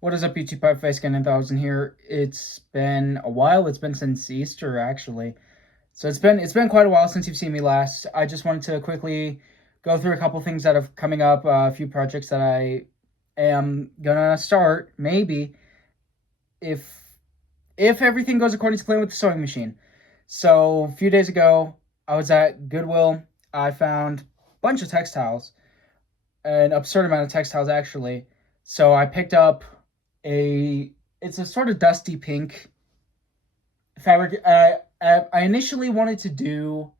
What is up, YouTube Pipe Face? Ken 1000 here. It's been a while. It's been since Easter, actually. So it's been quite a while since you've seen me last. I just wanted to quickly go through a couple things that are coming up, a few projects that I am gonna start, maybe if if everything goes according to plan with the sewing machine. So a few days ago, I was at Goodwill. I found a bunch of textiles, an absurd amount of textiles actually. So I picked up a it's a sort of dusty pink fabric. I initially wanted to do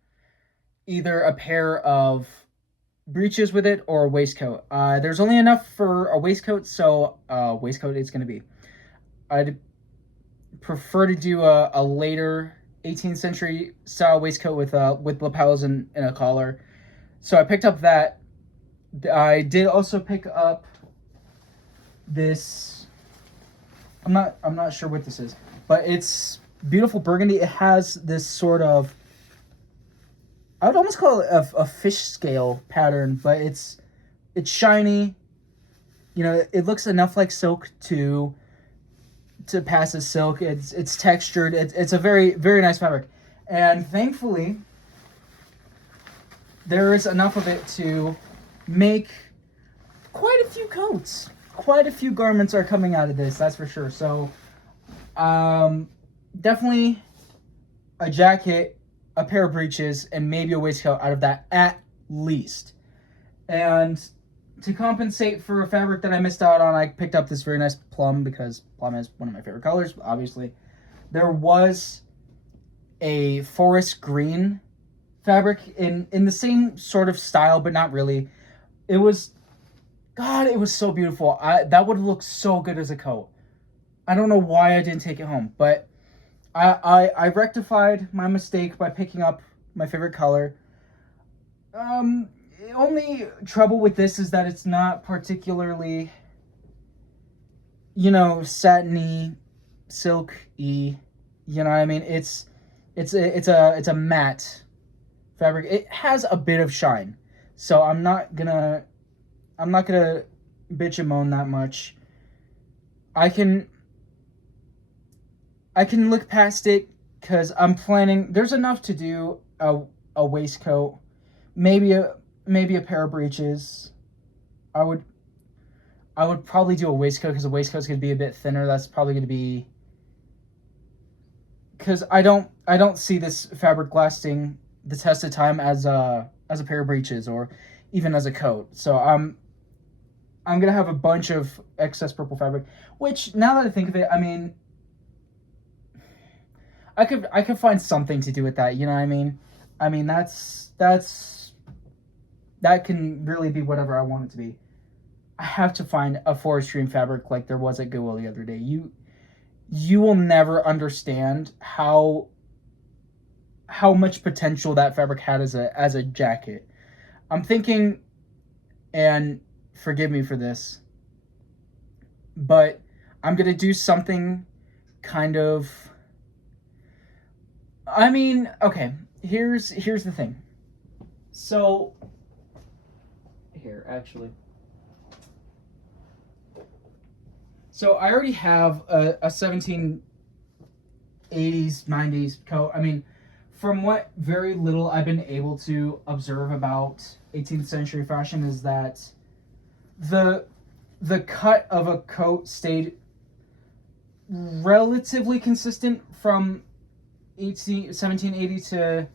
either a pair of breeches with it or a waistcoat. There's only enough for a waistcoat, so waistcoat it's gonna be. I'd prefer to do a later 18th century style waistcoat with lapels and a collar. So I picked up that. I did also pick up this. I'm not sure what this is, but it's beautiful burgundy. It has this sort of, I would almost call it a fish scale pattern, but it's shiny. You know, it looks enough like silk to pass as silk. It's textured. It's a very very nice fabric, and thankfully there is enough of it to make quite a few coats. Quite a few garments are coming out of this, that's for sure. So, definitely a jacket, a pair of breeches, and maybe a waistcoat out of that at least. And to compensate for a fabric that I missed out on, I picked up this very nice plum because plum is one of my favorite colors, obviously. There was a forest green fabric in the same sort of style, but not really. It was God, it was so beautiful. That would look so good as a coat. I don't know why I didn't take it home, but I rectified my mistake by picking up my favorite color. The only trouble with this is that it's not particularly, satiny, silky. You know what I mean? It's a matte fabric. It has a bit of shine, so I'm not gonna bitch and moan that much. I can I can look past it because I'm planning. There's enough to do a waistcoat, maybe a pair of breeches. I would I would probably do a waistcoat because the waistcoat's gonna be a bit thinner. That's probably gonna be because I don't see this fabric lasting the test of time as a pair of breeches or even as a coat. So I'm gonna have a bunch of excess purple fabric, which now that I think of it, I mean, I could find something to do with that. You know what I mean? I mean that can really be whatever I want it to be. I have to find a forest stream fabric like there was at Goodwill the other day. You will never understand how much potential that fabric had as a jacket. I'm thinking, and forgive me for this, but I'm gonna do something kind of. I mean, okay. Here's the thing. So here, actually. So I already have a 1780s, 90s coat. I mean, from what very little I've been able to observe about 18th century fashion is that the the cut of a coat stayed relatively consistent from 1780 to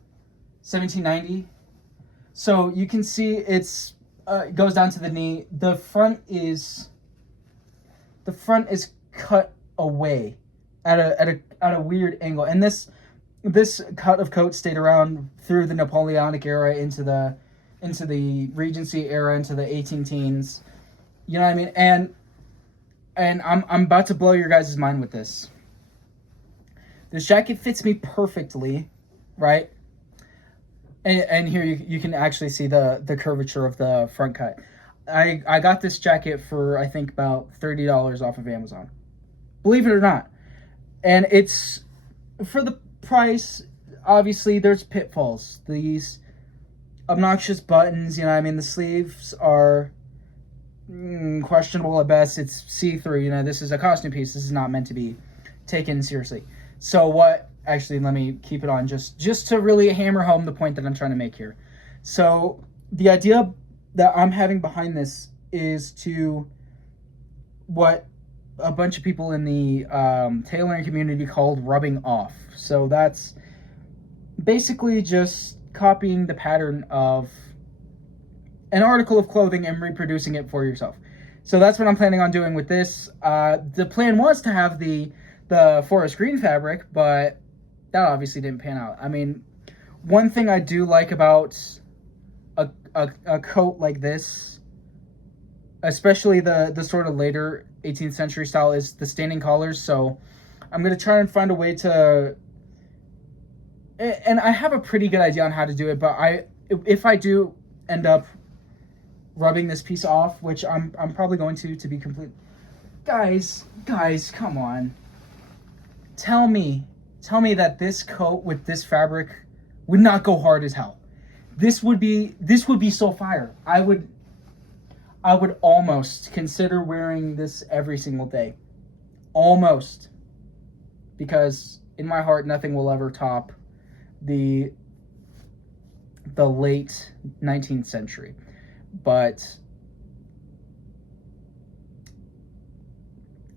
1790. So you can see it goes down to the knee. The front is cut away at a weird angle, and this cut of coat stayed around through the Napoleonic era into the Regency era into the 18 teens. You know what I mean? And I'm about to blow your guys' mind with this. This jacket fits me perfectly, right? And here you can actually see the curvature of the front cut. I got this jacket for I think about $30 off of Amazon. Believe it or not. And it's for the price. Obviously there's pitfalls. These obnoxious buttons, you know what I mean, the sleeves are questionable at best. It's see-through. This is a costume piece. This is not meant to be taken seriously. So what? Actually, let me keep it on just to really hammer home the point that I'm trying to make here. So the idea that I'm having behind this is to what a bunch of people in the tailoring community called rubbing off. So that's basically just copying the pattern of an article of clothing and reproducing it for yourself. So that's what I'm planning on doing with this. The plan was to have the forest green fabric, but that obviously didn't pan out. I mean, one thing I do like about a coat like this, especially the sort of later 18th century style, is the standing collars. So I'm going to try and find a way to, and I have a pretty good idea on how to do it, but if I do end up rubbing this piece off, which I'm probably going to be complete. Guys, come on. Tell me that this coat with this fabric would not go hard as hell. This would be so fire. I would almost consider wearing this every single day. Almost. Because in my heart, nothing will ever top the late 19th century. But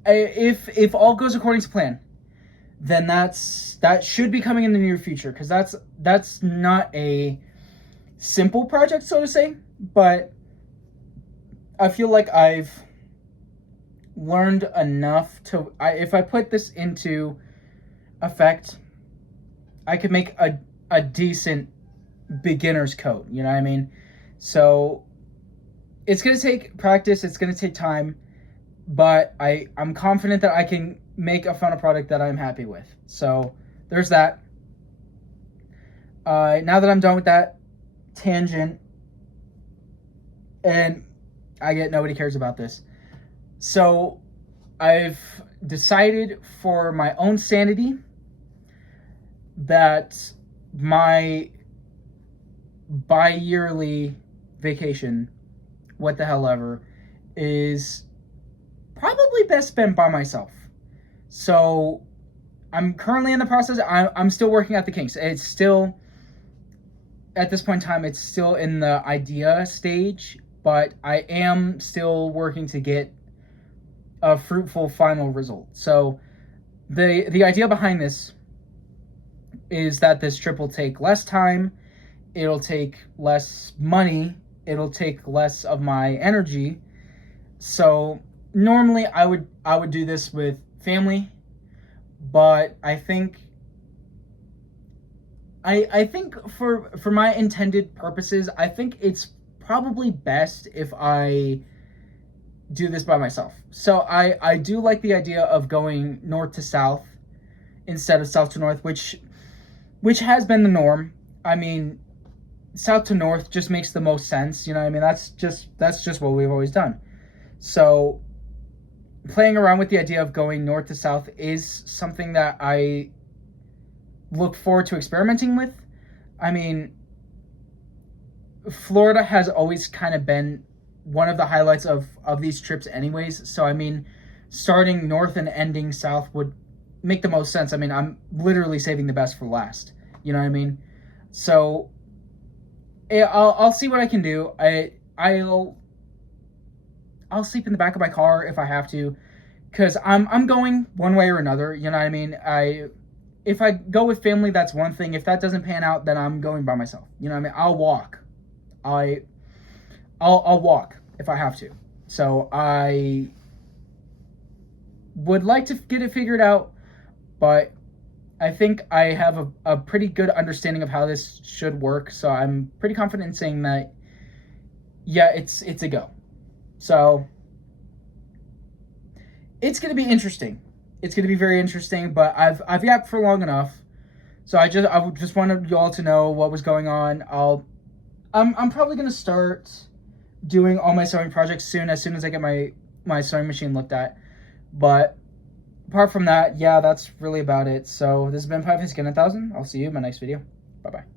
if all goes according to plan, then that should be coming in the near future, because that's not a simple project, so to say, but I feel like I've learned enough to, if I put this into effect, I could make a decent beginner's coat, you know what I mean? So it's going to take practice, it's going to take time, but I'm confident that I can make a final product that I'm happy with. So there's that. Now that I'm done with that tangent, and I get nobody cares about this. So I've decided for my own sanity that my bi-yearly vacation, what the hell ever, is probably best spent by myself. So I'm currently in the process. I'm still working out the kinks. It's still, at this point in time, it's still in the idea stage, but I am still working to get a fruitful final result. So the idea behind this is that this trip will take less time, it'll take less money, it'll take less of my energy. So normally I would do this with family, but I think for my intended purposes, I think it's probably best if I do this by myself. So I do like the idea of going north to south instead of south to north, which has been the norm. I mean, south to north just makes the most sense, you know what I mean? That's just what we've always done. So playing around with the idea of going north to south is something that I look forward to experimenting with. I mean, Florida has always kind of been one of the highlights of these trips anyways. So, I mean, starting north and ending south would make the most sense. I mean, I'm literally saving the best for last. You know what I mean? So, I'll see what I can do. I'll sleep in the back of my car if I have to, because I'm going one way or another. You know what I mean? If I go with family, that's one thing. If that doesn't pan out, then I'm going by myself. You know what I mean? I'll walk. I'll walk if I have to. So I would like to get it figured out, but I think I have a pretty good understanding of how this should work. So I'm pretty confident in saying that, yeah, it's a go. So it's going to be interesting. It's going to be very interesting, but I've yapped for long enough. So I just wanted you all to know what was going on. I'm probably going to start doing all my sewing projects as soon as I get my sewing machine looked at. But apart from that, yeah, that's really about it. So this has been Pie Skin 1000. I'll see you in my next video. Bye-bye.